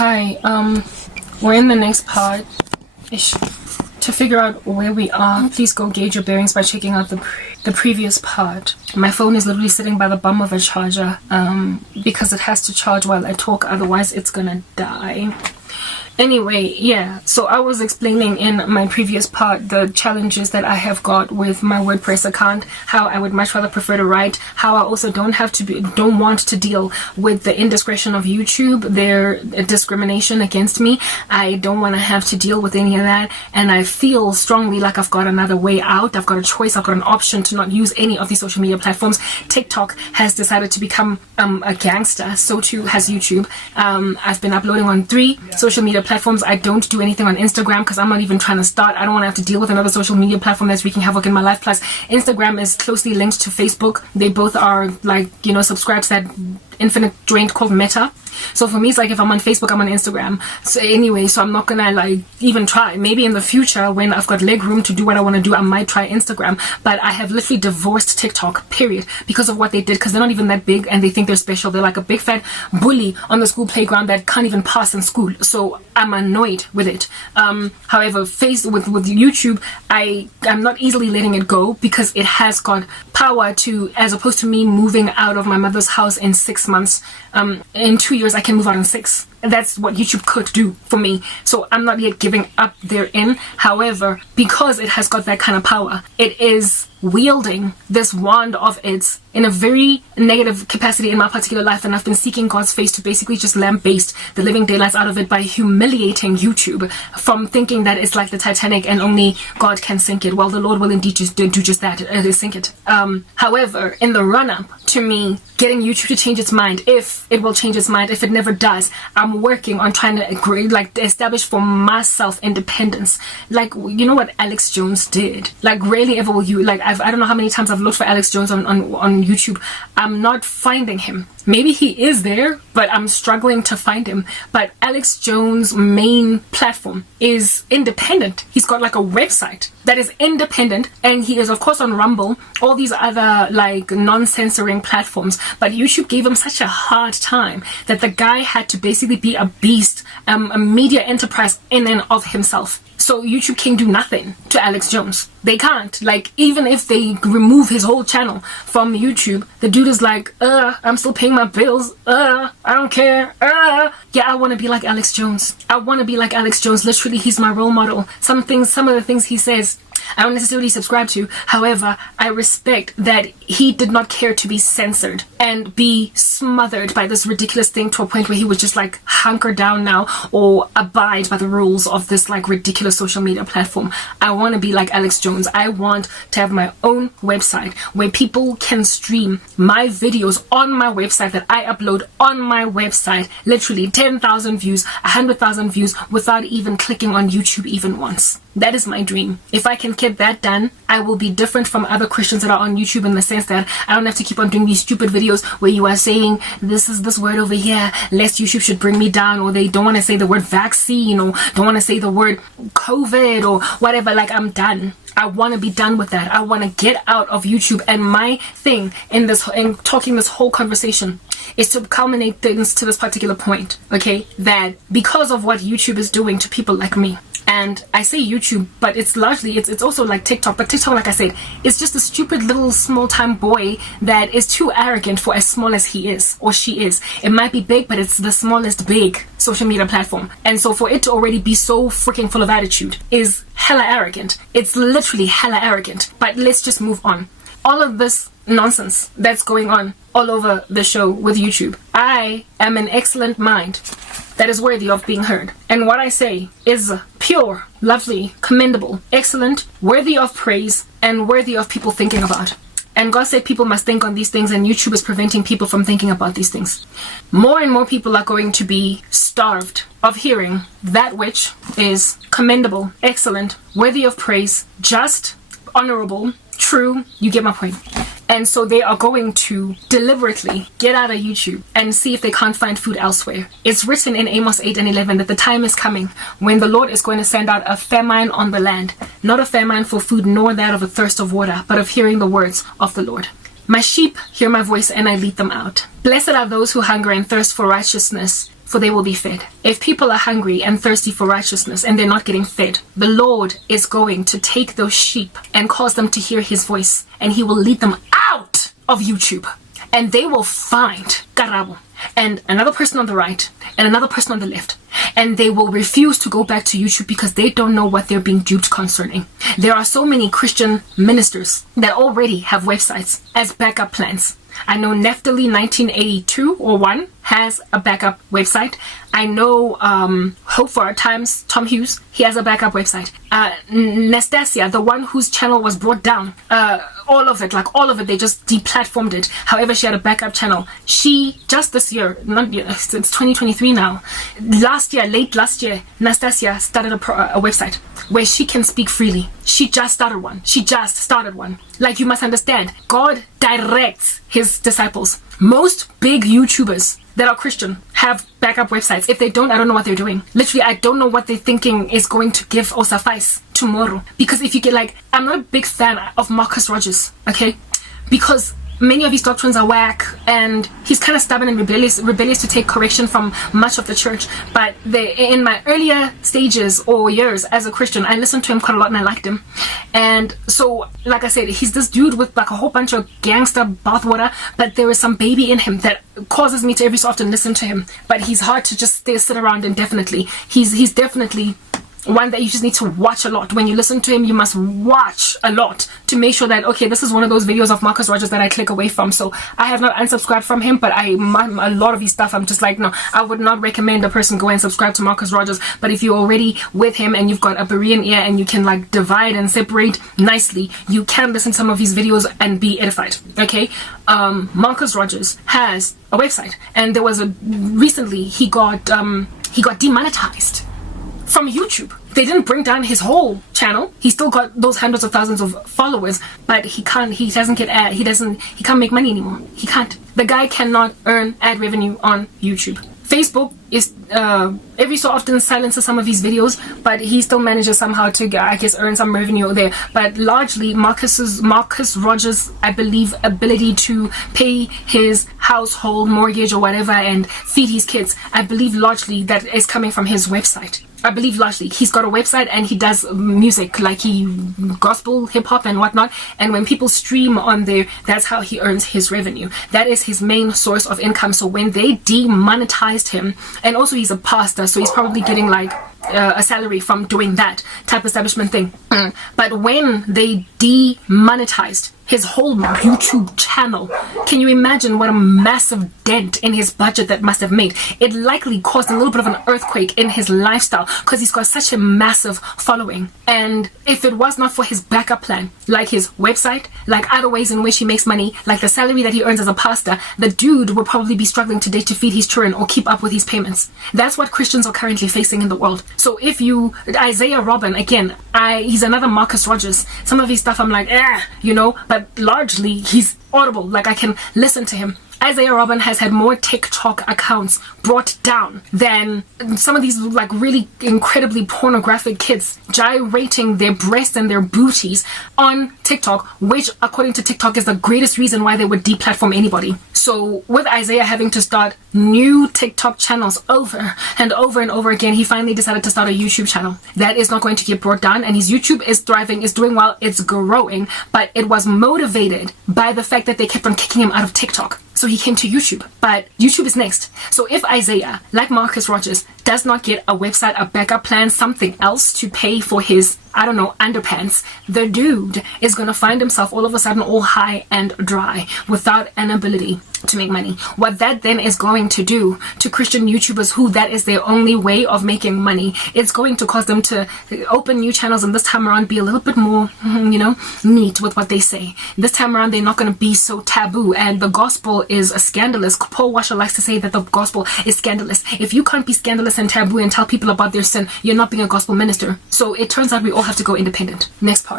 Hi, we're in the next part. Ish. To figure out where we are, please go gauge your bearings by checking out the previous part. My phone is literally sitting by the bum of a charger because it has to charge while I talk, otherwise it's gonna die. Anyway, yeah, so I was explaining in my previous part the challenges that I have got with my WordPress account, how I would much rather prefer to write, how I also don't want to deal with the indiscretion of YouTube, their discrimination against me. I don't want to have to deal with any of that, and I feel strongly like I've got another way out. I've got a choice, I've got an option to not use any of these social media platforms. TikTok has decided to become a gangster, so too has YouTube. I've been uploading on 3 social media platforms. I don't do anything on Instagram because I'm not even trying to start. I don't want to have to deal with another social media platform that's wreaking havoc in my life. Plus, Instagram is closely linked to Facebook. They both are like, subscribed to that infinite joint called Meta. So for me, it's like if I'm on Facebook, I'm on Instagram. So anyway, so I'm not gonna even try. Maybe in the future when I've got leg room to do what I want to do, I might try Instagram. But I have literally divorced TikTok, period, because of what they did, because they're not even that big and they think they're special. They're like a big fat bully on the school playground that can't even pass in school. So I'm annoyed with it. However, with YouTube, I'm not easily letting it go because it has got power to, as opposed to me moving out of my mother's house in 6 months, in 2 years I can move out in 6. That's what YouTube could do for me. So I'm not yet giving up therein. However, because it has got that kind of power, it is wielding this wand of its in a very negative capacity in my particular life, and I've been seeking God's face to basically just lambaste the living daylights out of it by humiliating YouTube from thinking that it's like the Titanic and only God can sink it. Well, the Lord will indeed just do just that, sink it. However, in the run-up to me getting YouTube to change its mind, if it will change its mind, if it never does, I'm working on trying to establish for myself independence. Like, you know what Alex Jones did? Like, rarely ever will you, I don't know how many times I've looked for Alex Jones on YouTube. I'm not finding him. Maybe he is there, but I'm struggling to find him. But Alex Jones' main platform is independent. He's got like a website that is independent, and he is of course on Rumble, all these other like non-censoring platforms. But YouTube gave him such a hard time that the guy had to basically be a beast, a media enterprise in and of himself. So YouTube can do nothing to Alex Jones. They can't. Like, even if they remove his whole channel from YouTube, the dude is like, I'm still paying my bills. I don't care. Yeah, I want to be like Alex Jones. I want to be like Alex Jones. Literally, he's my role model. Some of the things he says, I don't necessarily subscribe to. However, I respect that he did not care to be censored and be smothered by this ridiculous thing to a point where he would just like hunker down now or abide by the rules of this like ridiculous social media platform. I want to be like Alex Jones. I want to have my own website where people can stream my videos on my website that I upload on my website. Literally 10,000 views, 100,000 views without even clicking on YouTube even once. That is my dream. If I can get that done, I will be different from other Christians that are on YouTube in the sense that I don't have to keep on doing these stupid videos where you are saying this is this word over here lest YouTube should bring me down, or they don't want to say the word vaccine, or don't want to say the word COVID or whatever. Like, I'm done. I want to be done with that. I want to get out of YouTube. And my thing in talking this whole conversation is to culminate things to this particular point, okay? That because of what YouTube is doing to people like me, and I say YouTube, but it's largely, it's also like TikTok. But TikTok, like I said, is just a stupid little small-time boy that is too arrogant for as small as he is or she is. It might be big, but it's the smallest big social media platform. And so for it to already be so freaking full of attitude is hella arrogant. It's literally hella arrogant. But let's just move on. All of this nonsense that's going on all over the show with YouTube. I am an excellent mind that is worthy of being heard. And what I say is pure, lovely, commendable, excellent, worthy of praise, and worthy of people thinking about. And God said people must think on these things, and YouTube is preventing people from thinking about these things. More and more people are going to be starved of hearing that which is commendable, excellent, worthy of praise, just, honorable, true. You get my point. And so they are going to deliberately get out of YouTube and see if they can't find food elsewhere. It's written in Amos 8:11 that the time is coming when the Lord is going to send out a famine on the land. Not a famine for food, nor that of a thirst of water, but of hearing the words of the Lord. My sheep hear my voice and I lead them out. Blessed are those who hunger and thirst for righteousness, for they will be fed. If people are hungry and thirsty for righteousness and they're not getting fed, the Lord is going to take those sheep and cause them to hear his voice, and he will lead them out of YouTube. And they will find Karabo and another person on the right and another person on the left. And they will refuse to go back to YouTube because they don't know what they're being duped concerning. There are so many Christian ministers that already have websites as backup plans. I know Neftali 1982 or 1 has a backup website. I know Hope for Our Times, Tom Hughes, he has a backup website. Nastasia, the one whose channel was brought down, all of it, they just deplatformed it. However, she had a backup channel. She, just this year, it's 2023 now, late last year, Nastasia started a website where she can speak freely. She just started one. Like, you must understand, God directs his disciples. Most big YouTubers that are Christian have backup websites. If they don't, I don't know what they're doing. Literally, I don't know what they're thinking is going to give or suffice tomorrow. Because if you get I'm not a big fan of Marcus Rogers, okay? Because many of his doctrines are whack, and he's kind of stubborn and rebellious to take correction from much of the church. But in my earlier stages or years as a Christian, I listened to him quite a lot and I liked him. And so, like I said, he's this dude with a whole bunch of gangster bathwater, but there is some baby in him that causes me to every so often listen to him. But he's hard to just sit around indefinitely. He's definitely one that you just need to watch a lot. When you listen to him, you must watch a lot to make sure that, okay, this is one of those videos of Marcus Rogers that I click away from. So I have not unsubscribed from him, but a lot of his stuff, I'm just no, I would not recommend a person go and subscribe to Marcus Rogers. But if you're already with him and you've got a Berean ear and you can divide and separate nicely, you can listen to some of his videos and be edified. Okay, Marcus Rogers has a website, and there was recently he got demonetized from YouTube. They didn't bring down his whole channel. He still got those hundreds of thousands of followers, but he can't make money anymore. He can't. The guy cannot earn ad revenue on YouTube. Facebook is every so often silences some of his videos, but he still manages somehow to, I guess, earn some revenue there. But largely, Marcus Rogers, I believe, ability to pay his household mortgage or whatever and feed his kids, I believe largely that is coming from his website. I believe largely he's got a website and he does music, gospel, hip hop and whatnot, and when people stream on there, that's how he earns his revenue. That is his main source of income. So when they demonetized him, and also he's a pastor, so he's probably getting a salary from doing that type of establishment thing. But when they demonetized his whole YouTube channel, can you imagine what a massive dent in his budget that must have made? It likely caused a little bit of an earthquake in his lifestyle because he's got such a massive following. And if it was not for his backup plan, like his website, like other ways in which he makes money, like the salary that he earns as a pastor, the dude would probably be struggling today to feed his children or keep up with his payments. That's what Christians are currently facing in the world. So if Isaiah Robin, again, he's another Marcus Rogers. Some of his stuff I'm but largely he's audible. I can listen to him. Isaiah Robin has had more TikTok accounts brought down than some of these really incredibly pornographic kids gyrating their breasts and their booties on TikTok, which according to TikTok is the greatest reason why they would deplatform anybody. So with Isaiah having to start new TikTok channels over and over and over again, he finally decided to start a YouTube channel. That is not going to get brought down, and his YouTube is thriving, is doing well, it's growing, but it was motivated by the fact that they kept on kicking him out of TikTok. So he came to YouTube, but YouTube is next. So if Isaiah, like Marcus Rogers, does not get a website, a backup plan, something else to pay for his, underpants, the dude is going to find himself all of a sudden all high and dry without an ability to make money. What that then is going to do to Christian YouTubers who that is their only way of making money, it's going to cause them to open new channels and this time around be a little bit more, neat with what they say. This time around they're not going to be so taboo, and the gospel is scandalous. Paul Washer likes to say that the gospel is scandalous. If you can't be scandalous and taboo and tell people about their sin, you're not being a gospel minister. So it turns out we all have to go independent. Next part.